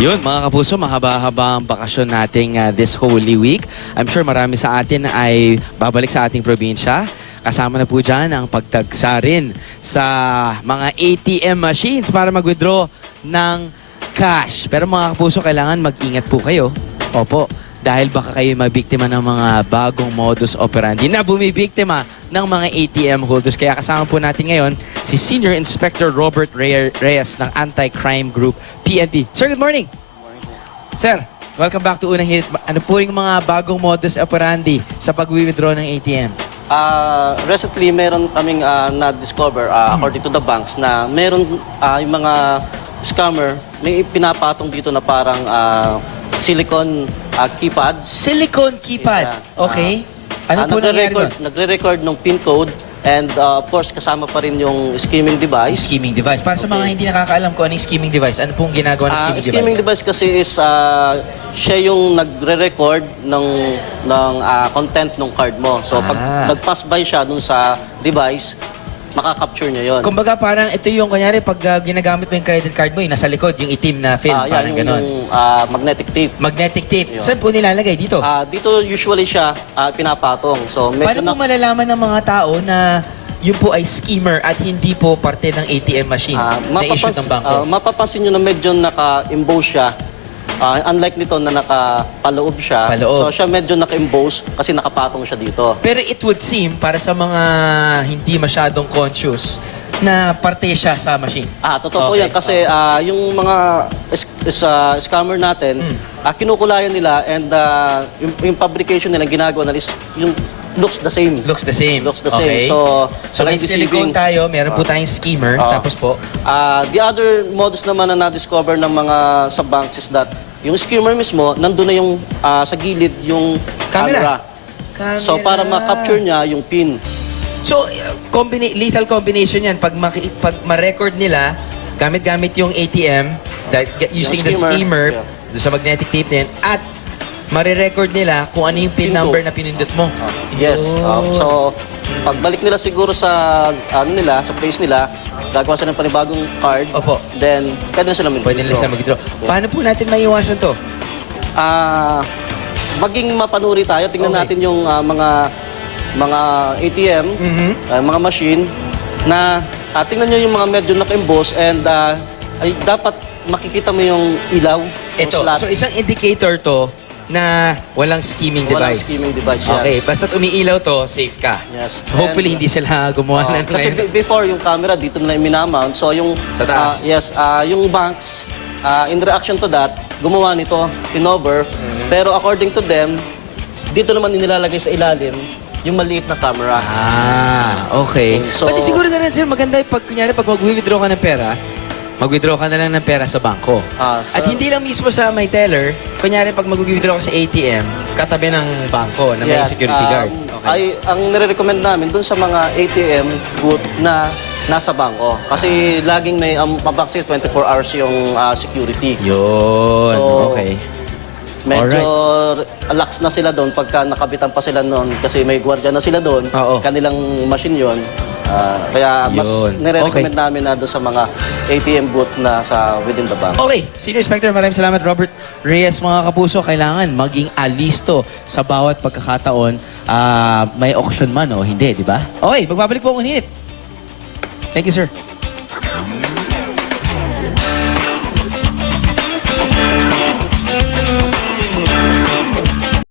Yun, mga kapuso, mahaba-haba ang bakasyon nating ah, this Holy Week. I'm sure marami sa atin ay babalik sa ating probinsya. Kasama na po dyan ang pagtagsa rin sa mga ATM machines para mag-withdraw ng cash. Pero mga kapuso, kailangan mag-ingat po kayo. Opo, dahil baka kayo mabiktima ng mga bagong modus operandi na bumibiktima ng mga ATM holders. Kaya kasama po natin ngayon si Senior Inspector Robert Re- Reyes ng Anti-Crime Group PNP. Sir, good morning. Sir, welcome back to Unang Hit. Ano po yung mga bagong modus operandi sa pag-withdraw ng ATM? Ah, recently, meron kaming ah, na-discover, ah, according to the banks, na meron ah, yung mga scammer, may pinapatong dito na parang ah, silicone ah, keypad. Silicone keypad. Yeah. Okay. Ah, Ano po nangyari nagre-record, doon? nagre-record ng PIN code and ah, of course, kasama pa rin yung skimming device. Scheming device. Para sa mga Okay. hindi nakakaalam kung anong scheming device, ano pong ginagawa ng Ah, scheming, skimming device? device kasi is ah, siya yung nagre-record ng ng ah, content ng card mo. So pag Ah. nag-pass by siya dun sa device, makaka-capture niya 'yon. Kumbaga parang ito yung kunyari pag ah, ginagamit mo yung credit card mo, yung nasa likod, yung itim na film, Ah, yan, parang yung, ganon. yung ah, magnetic tape. Magnetic tape. Yun. Saan po nilalagay dito? Ah, dito usually siya ah, pinapatong. So medyo Paano na, po malalaman ng mga tao na yun po ay schemer at hindi po parte ng ATM machine ah, na issue mapapans- ng bangko? ah, mapapansin nyo na medyo naka-emboss siya. Ah, unlike nito na nakapaloob siya. Paloob. So siya medyo naka-emboss kasi nakapatong siya dito. Pero it would seem, para sa mga hindi masyadong conscious, na parte siya sa machine. Ah, totoo po Okay. yan kasi ah, yung mga is, is, ah, scammer natin, Hmm. ah, kinukulayan nila and ah, yung, yung fabrication nila ginagawa nila is yung looks the same. Looks the same. Looks the same. Okay. So, so may talagang silicone deceiving. tayo, meron po tayong schemer, Ah. tapos po, Ah, the other modus naman na na-discover ng mga sa banks is that yung skimmer mismo, nandun na yung ah, sa gilid yung Camera. camera. camera. So para ma-capture niya yung pin. So, uh, combina- lethal combination yan. Pag, maki- pag ma-record nila, gamit-gamit yung ATM, that, using the skimmer, skimmer, yeah. doon sa magnetic tape din, at marirecord nila kung ano yung pin Pin number code. na pinindot mo. Yes. Um, so pagbalik nila siguro sa ano nila, sa place nila, gagawa sila ng panibagong card. Opo. Then pwede na sila mag Pwede nila sa mag-withdraw. Paano po natin maiwasan to? Ah, maging mapanuri tayo. Tingnan Okay. natin yung ah, mga mga ATM, Mhm. ah, mga machine na ah, tingnan nyo yung mga medyo naka-emboss and ah, ay, dapat makikita mo yung ilaw, yung Ito. slot. So, isang indicator to na walang scheming Walang device. scheming device yan. Okay. Basta't umiilaw to, safe ka. Yes. So, hopefully, And, hindi sila gumawa Oh, ng kasi be- before yung camera dito nila minamount. So yung Sa taas. ah, yes, ah, yung banks ah, in reaction to that, gumawa nito pinover. Mm-hmm. Pero according to them, dito naman nilalagay sa ilalim yung maliit na camera. Ah, okay. So- Pati siguro na rin, sir, maganda yung pag, kunyari, pag mag-withdraw ka ng pera, mag-withdraw ka na lang ng pera sa bangko. Ah, sa- At hindi lang mismo sa may teller, kunyari pag mag-withdraw ka sa ATM, katabi ng bangko na may security um, guard. Ay, ang nire-recommend namin dun sa mga ATM booth na nasa bangko. Kasi laging may um, mabaksit 24 hours yung ah, security. Yun, So, okay. Medyo lax na sila doon pagka nakabitan pa sila noon kasi may gwardiya na sila doon. Oo. Kanilang machine yon. Ah, kaya mas Yun. nire-recommend namin na doon sa mga ATM booth na sa within the bank. Okay, Senior Inspector, maraming salamat Robert Reyes. Mga kapuso, kailangan maging alisto sa bawat pagkakataon. Ah, may auction man o hindi, di ba? Okay, magbabalik po ako hinit. Thank you, sir.